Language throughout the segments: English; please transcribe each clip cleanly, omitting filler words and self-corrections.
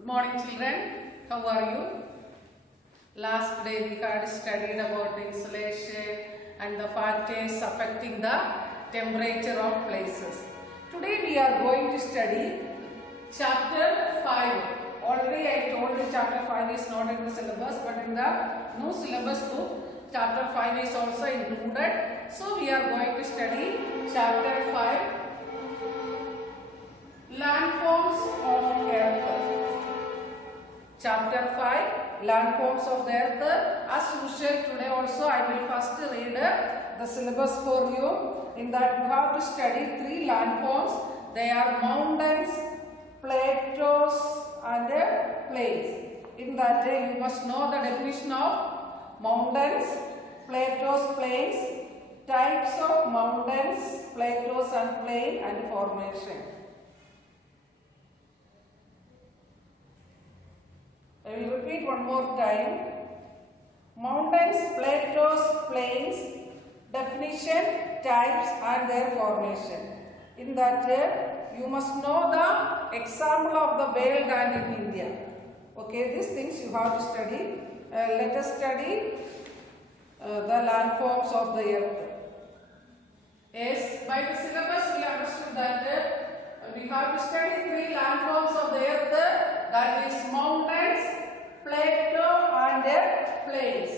Good morning, children. How are you? Last day we had studied about insolation and the factors affecting the temperature of places. Today we are going to study chapter 5. Already I told you chapter 5 is not in the syllabus, but in the new syllabus book, chapter 5 is also included. So we are going to study chapter 5, landforms of earth. Chapter 5, landforms of the earth. As usual, today also I will first read the syllabus for you. In that you have to study 3 landforms. They are mountains, plateaus and plains. In that you must know the definition of mountains, plateaus, plains, types of mountains, plateaus and plain and formation. I will repeat one more time. Mountains, plateaus, plains, definition, types and their formation. In that you must know the example of the world and in India. Okay, these things you have to study. Let us study the landforms of the earth. Yes, by the syllabus we understood that we have to study 3 landforms of the earth. That is mountains, plateau and plains.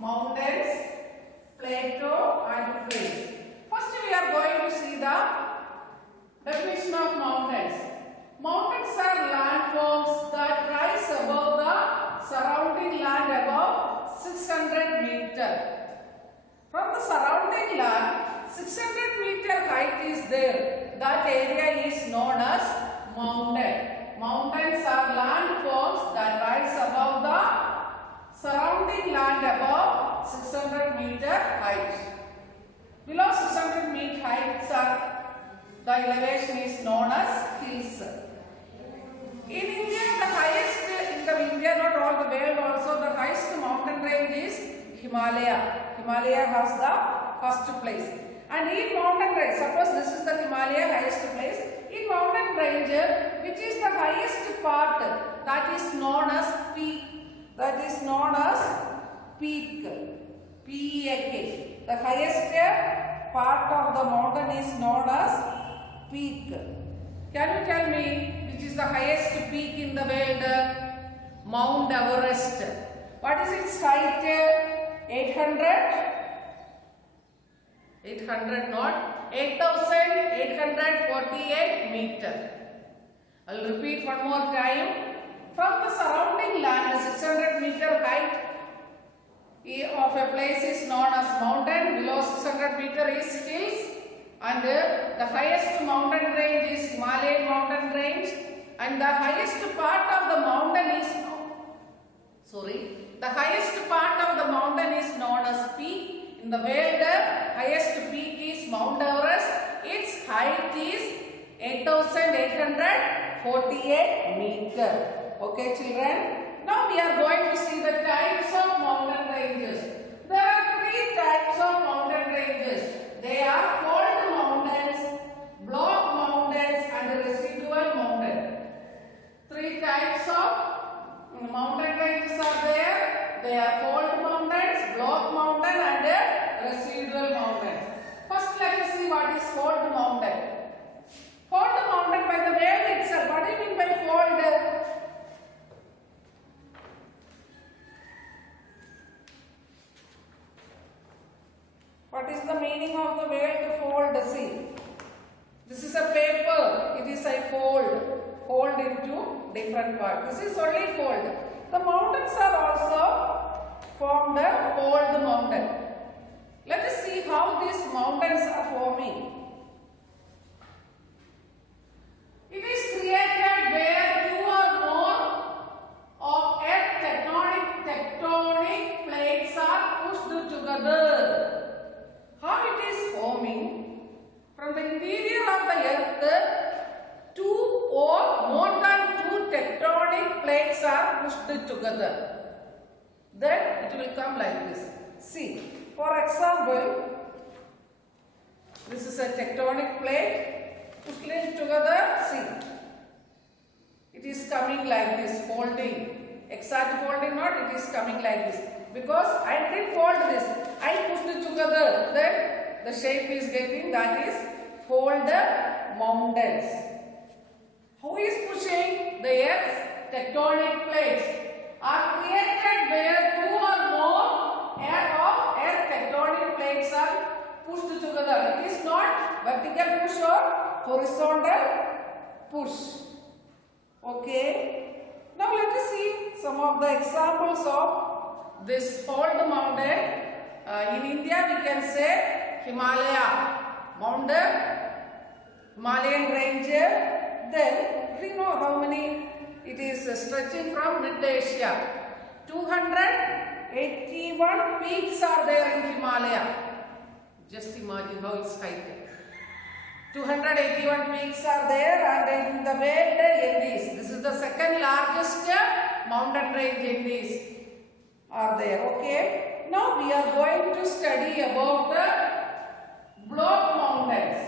Mountains, plateau and plains. First we are going to see the definition of mountains. Mountains are landforms that rise above the surrounding land above 600 meters. From the surrounding land, 600 meter height is there. That area is known as mountain. Mountains are landforms that rise above the surrounding land above 600 meter height. Below 600 meter heights the elevation is known as hills. In India, the highest in the India, not all the world also, the highest mountain range is Himalaya. Himalaya has the first place. And in mountain range, suppose this is the Himalaya highest place. In mountain range, which is the highest part, that is known as peak. That is known as peak. P-E-A-K. The highest part of the mountain is known as peak. Can you tell me which is the highest peak in the world? Mount Everest. What is its height? 800? 800 not, 8,848 meter. I will repeat one more time. From the surrounding land, 600 meter height of a place is known as mountain. Below 600 meter is hills. And the highest mountain range is Himalayan mountain range. And the highest part of the mountain is, the highest part of the mountain is known as peak. In the world, highest peak is Mount Everest. Its height is 8,848 meters. Okay, children. Now we are going to see the types of mountain ranges. There are 3 types of mountain ranges. They are fold mountains, block mountains, and residual mountain. 3 types of mountain ranges are there. They are fold mountains, block mountain, and residual mountains. First, let us see what is fold mountain. Fold mountain by the word itself. What do you mean by fold? What is the meaning of the word fold? See, this is a paper. It is a fold into different parts. This is only fold. The mountains are also formed a fold mountain. Let us see how these mountains are forming. It is created where 2 or more of earth tectonic plates are pushed together. How it is forming? From the interior of the earth, 2 or more than 2 tectonic plates are pushed together. Then it will come like this. See, for example, this is a tectonic plate pushed together. See, it is coming exact folding not, it is coming like this. Because I didn't fold this, I pushed it together. Then the shape is getting, that is folded mountains. Who is pushing? The Earth's tectonic plates are created where two or more earth tectonic plates are pushed together. It is not vertical push or horizontal push. Okay. Now let us see some of the examples of this fold mountain. In India we can say Himalaya mountain, Himalayan range. Then we know how many it is stretching from mid-Asia. 281 peaks are there in Himalaya. Just imagine how it's height. 281 peaks are there, and in the world Andes. This is the second largest mountain range. Andes are there. Okay. Now we are going to study about the block mountains.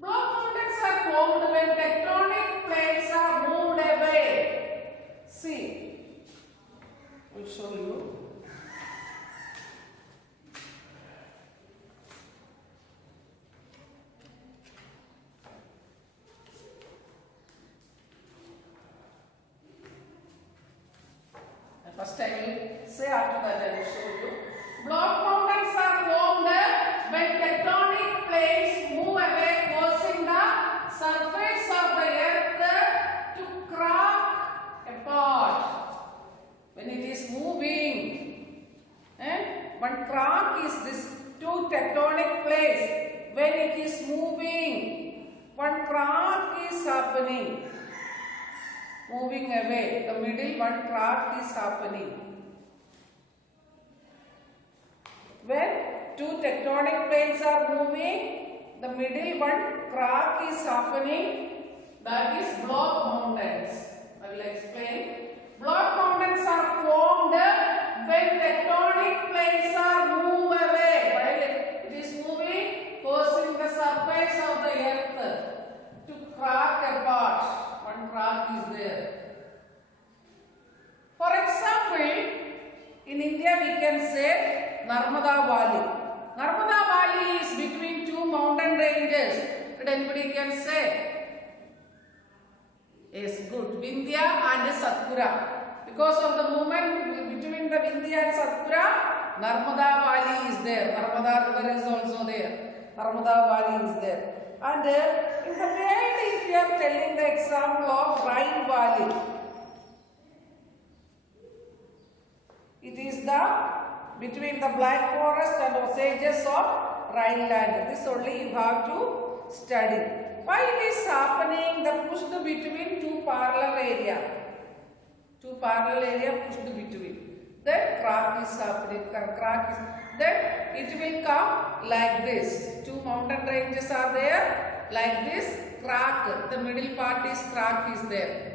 Block mountains are formed when tectonic plates are moved away. See, I will show you. First I will say, after that I will show you. Block mountains are formed when tectonic plates move away, causing the surface of the earth to crack apart. When it is moving, one crack is this two tectonic plates. When it is moving, one crack is happening. Moving away, the middle one crack is happening. When two tectonic plates are moving, the middle one crack is happening. That is block mountains. I will explain. Block mountains are formed when tectonic plates are moved away. While it is moving, causing the surface of the earth to crack apart. One crack is there. For example, in India we can say Narmada Valley. Narmada Valley is between two mountain ranges. Did anybody can say? Yes, good. Vindhya and Satpura. Because of the movement between the Vindhya and Satpura, Narmada Valley is there. Narmada river is also there. Narmada Valley is there. And in the world, if you are telling the example of Rhine Valley, it is the between the Black Forest and Osages of Rhineland. This only you have to study. Why it is happening? The pushed between two parallel area. Two parallel area pushed between. Then crack is happening. Then it will come like this. Two mountain ranges are there. Like this, crack. The middle part is crack is there.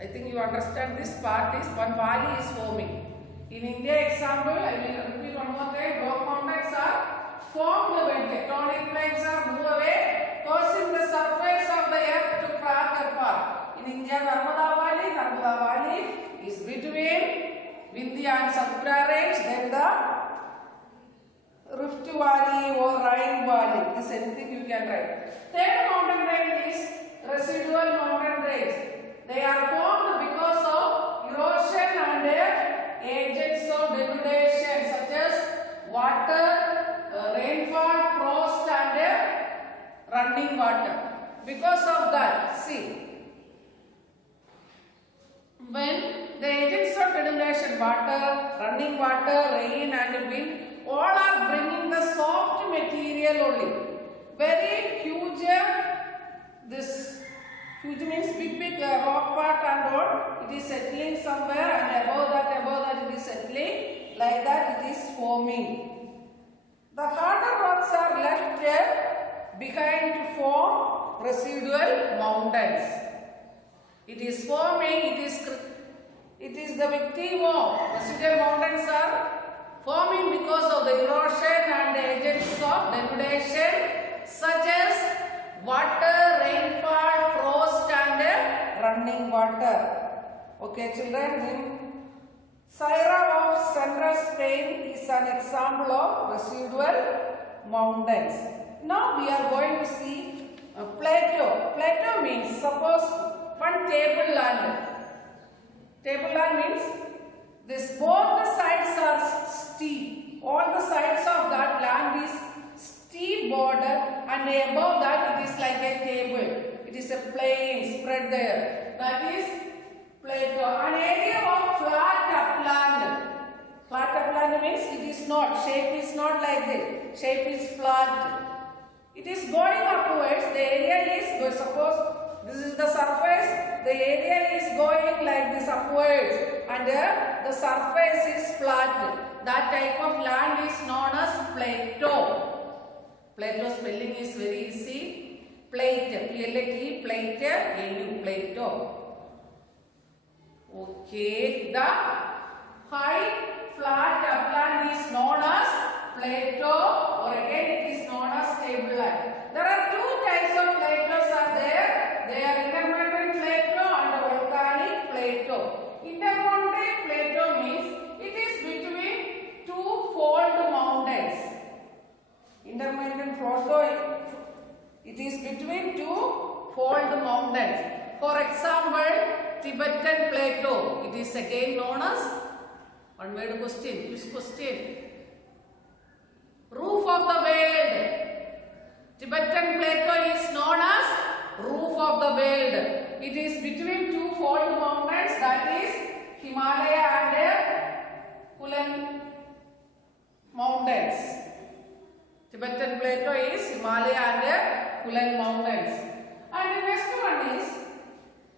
I think you understand this part is one valley is forming. In India example, I will repeat one more time. Block mountains are formed when tectonic plates are moved away, causing the surface of the earth to crack apart. In India, Narmada Valley is between Vindhya and Satpura range, then the Rift Valley or Rhine Valley. This anything you can write. Third mountain range is residual mountain range. They are formed because of erosion and agents of degradation such as water, rainfall, frost and running water. Because of that, see, when the agents of degradation, water, running water, rain and wind, all are bringing the soft material only. Very huge, this huge means big rock part and all, it is settling somewhere, and above that it is settling, like that it is forming. The harder rocks are left behind to form residual mountains. It is forming, it is the victim of residual mountains are forming because of the erosion and agents of degradation such as water, rainfall, frost and running running water. Okay, children, Sierra of central Spain is an example of residual mountains. Now we are going to see plateau. Plateau means, suppose one tableland. Tableland means this both the sides are steep. All the sides of that land is steep border, and above that it is like a table. It is a plain spread there. That is plateau. An area of flat upland. Flat upland means it is not, shape is not like this. Shape is flat. It is going upwards. The area is, suppose this is the surface, the area is going like this upwards, and the surface is flat. That type of land is known as plateau. Plateau spelling is very easy. Plate, P-L-A-T, plate, A-U, plateau. Okay, the high flat upland is known as plateau, or again it is known as tableland. There are two types of plateaus are there. They are intermontane plateau and volcanic plateau. Intermontane plateau means it is between two fold mountains. Intermontane plateau, it is between two fold mountains. For example, Tibetan plateau, it is again known as, one word question, quiz question. Roof of the world. Tibetan plateau is known as roof of the world. It is between two fold mountains, that is Himalaya and Kulen mountains. Tibetan plateau is Himalaya and Kulen mountains. And the next one is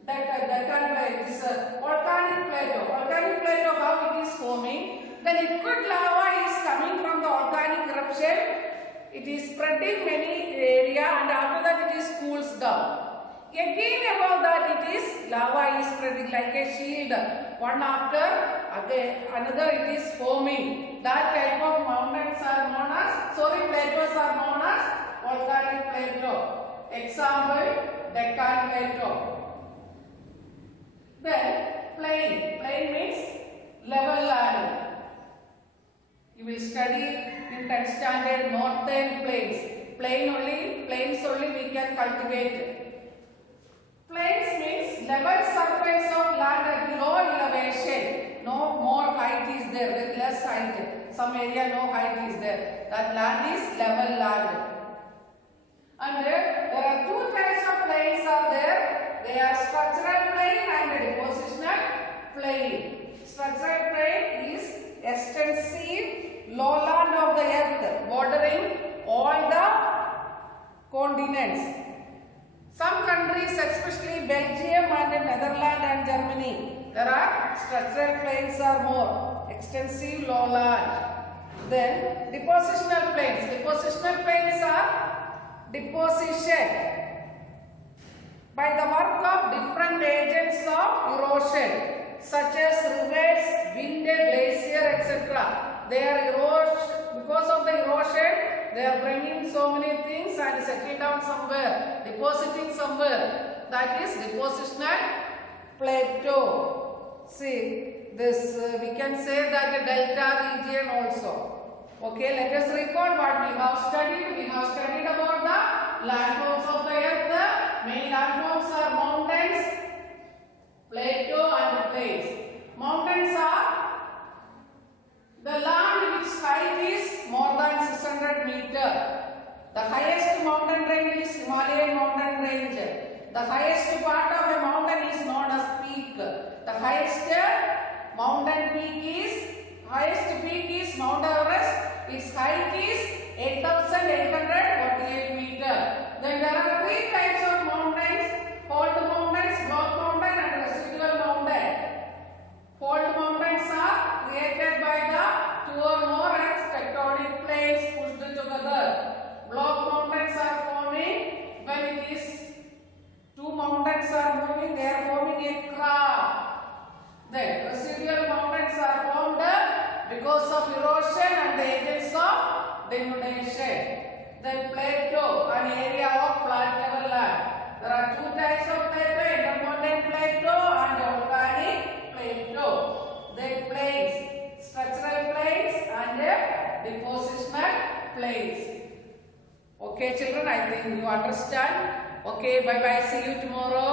Deccan plateau. This volcanic plateau. Volcanic plateau, how it is forming? The liquid lava is coming from the volcanic eruption. It is spreading many area, and after that it is cools down. Again above that it is lava is spreading like a shield. One after again another it is forming. That type of mountains are known as, plateaus are known as volcanic plateau. Example, Deccan plateau. Then plain. Plain means level land. You will study in 10th standard northern plains. Plains only we can cultivate. Plains means level surface of land at low elevation. No more height is there, very less height. Some area no height is there. That land is level land. And there are two types of plains are there. They are structural plain and depositional plain. Structural plain is extensive lowland of the earth bordering all the continents. Some countries, especially Belgium and Netherlands and Germany, there are structural plains are more extensive lowland. Then depositional plains. Depositional plains are deposition by the work of different agents of erosion, such as rivers, wind, glacier, etc. They are erosion, because of the erosion, they are bringing so many things and settling down somewhere, depositing somewhere. That is depositional plateau. See, this we can say that a delta region also. Okay, let us recall what we have studied. We have studied about the landforms of the earth. Main landforms are mountains, plateau and plains. Mountains are the land which height is more than 600 meters. The highest mountain range is Himalayan mountain range. The highest part of a mountain is known as peak. The highest mountain peak is Mount Everest. Its height is 8,848 meters. Then there are three types of mountains: fault mountains, block mountain, and residual mountain. Fault mountains are created by the two or more tectonic plates pushed together. Block mountains are forming when it is two mountains are moving, they are forming a crab. Then residual mountains are formed because of erosion and the agents of denudation. Then plateau, an area of flat level land. There are two types of plateau: intermontane plateau plains. Okay children, I think you understand. Okay, bye bye, see you tomorrow.